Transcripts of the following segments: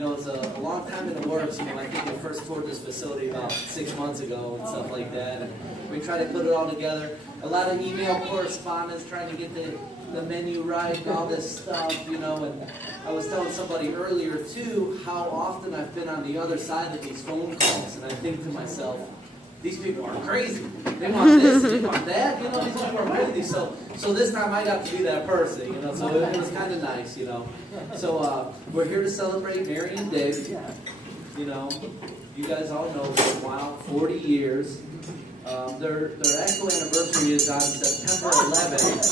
it's a long time in the works. I think we first toured this facility about 6 months ago and stuff like that. And we try to put it all together. A lot of email correspondence trying to get the menu right and all this stuff, And I was telling somebody earlier, too, how often I've been on the other side of these phone calls. And I think to myself, these people are crazy. They want this, they want that. These people are crazy. So this time I got to be that person, So it was kind of nice, So we're here to celebrate Mary and Dick. You guys all know for a while, 40 years. Their actual anniversary is on September 11th.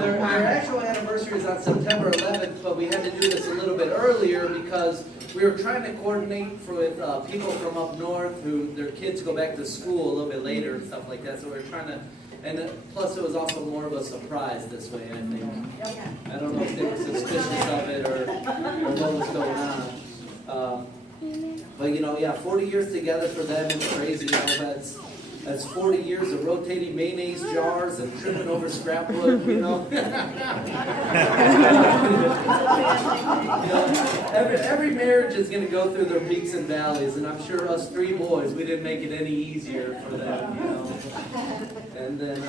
Their actual anniversary is on September 11th, but we had to do this a little bit earlier because we were trying to coordinate with people from up north who their kids go back to school a little bit later and stuff like that. So we were trying to, and plus it was also more of a surprise this way, I think. I don't know if they were suspicious of it or what was going on. But 40 years together for them is crazy. That's 40 years of rotating mayonnaise jars and tripping over scrap wood, Every marriage is going to go through their peaks and valleys, and I'm sure us three boys, we didn't make it any easier for them, And then,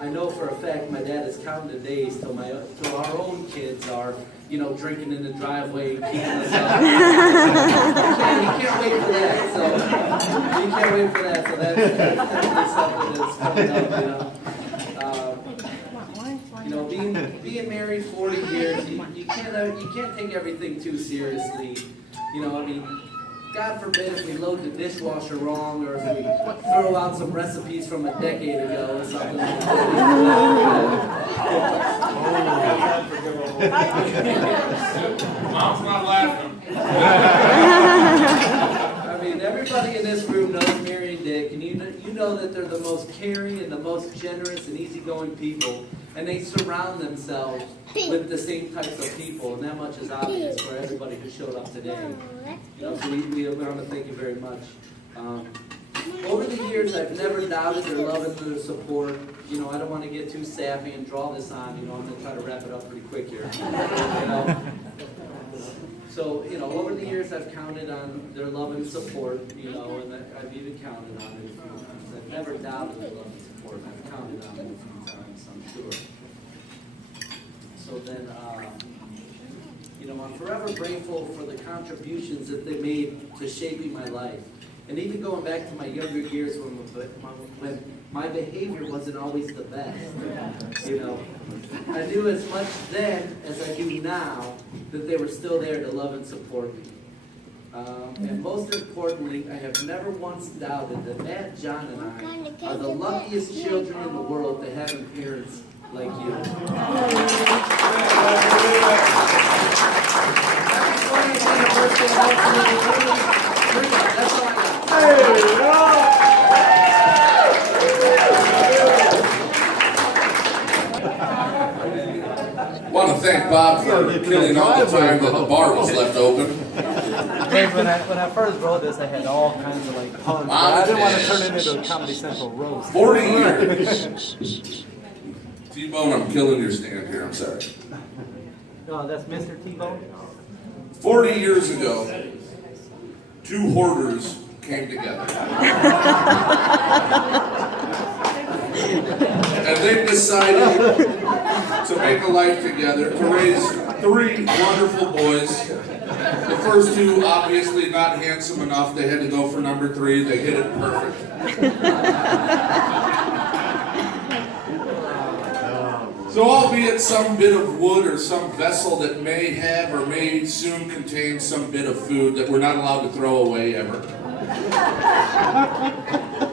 I know for a fact my dad is counting the days till our own kids are, drinking in the driveway, keeping us up. He can't wait for that. So that's definitely something that's coming up. Being married 40 years, you can't take everything too seriously. God forbid if we load the dishwasher wrong or if we throw out some recipes from a decade ago or something like that. Mom's not laughing. Everybody in this room knows Mary and Dick, and you know that they're the most caring and the most generous and easygoing people, and they surround themselves with the same types of people, and that much is obvious for everybody who showed up today. So we want to thank you very much. Over the years, I've never doubted their love and their support. I don't want to get too sappy and draw this on. I'm going to try to wrap it up pretty quick here. So, over the years, I've counted on their love and support, and I've even counted on it a few times. I've never doubted their love and support. I've counted on it a few times, I'm sure. So then, I'm forever grateful for the contributions that they made to shaping my life. And even going back to my younger years when my behavior wasn't always the best. I knew as much then as I do now that they were still there to love and support me. And most importantly, I have never once doubted that Matt, John, and I are the luckiest children in the world to have parents like you. That's all I got. I want to thank Bob for killing all the time that the bar was left open. When I first wrote this, I had all kinds of puns. I didn't want to turn it into a Comedy Central roast. 40 years. T-Bone, I'm killing your stand here. I'm sorry. No, that's Mr. T-Bone. 40 years ago, two hoarders came together. And they decided to make a life together, to raise three wonderful boys. The first two, obviously not handsome enough, they had to go for number three. They hit it perfect. So albeit some bit of wood or some vessel that may have or may soon contain some bit of food that we're not allowed to throw away ever.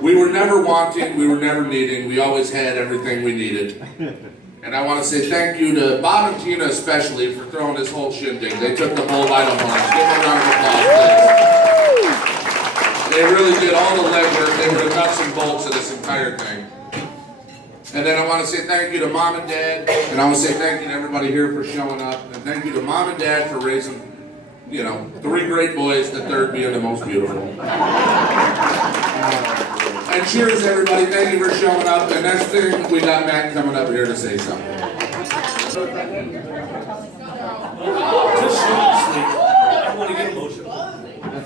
We were never wanting, we were never needing, we always had everything we needed. And I want to say thank you to Bob and Tina especially for throwing this whole shindig. They took the bull by the horns. Give them a round of applause, please. They really did all the legwork. They were the nuts and bolts of this entire thing. And then I want to say thank you to Mom and Dad, and I want to say thank you to everybody here for showing up, and thank you to Mom and Dad for raising, three great boys, the third being the most beautiful. And cheers, everybody. Thank you for showing up. And next thing, we got Matt coming up here to say something. Just seriously, I don't want to get emotional.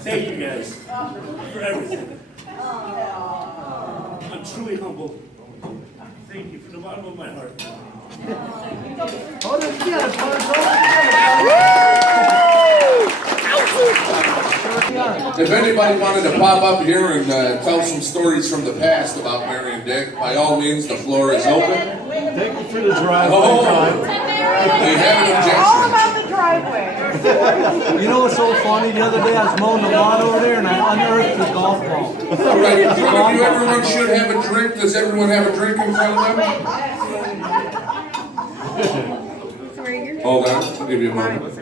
Thank you guys for everything. I'm truly humble. Thank you from the bottom of my heart. If anybody wanted to pop up here and tell some stories from the past about Mary and Dick, by all means, the floor is open. Thank you for the drive. Oh, they have an All objection. about the driveway. You know what's so funny? The other day I was mowing the lawn over there and I unearthed the golf ball. All right, if everyone should have a drink, does everyone have a drink in front of them? Hold on, I'll give you a moment.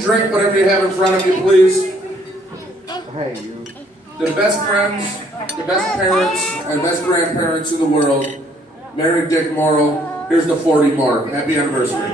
Drink whatever you have in front of you, please. The best friends, the best parents, and best grandparents in the world, Mary Dick Morrill. Here's the 40 mark. Happy anniversary.